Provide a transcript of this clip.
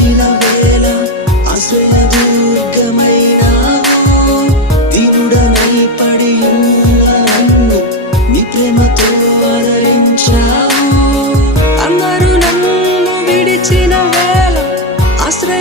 విడిచిన వేళ ఆశ్రయదుర్గమైనావు. దీనుడనై పడి ఉన్న నన్ను నీ ప్రేమతో ఆదరించావు. అందరూ నన్ను విడిచిన వేళ ఆశ్రయ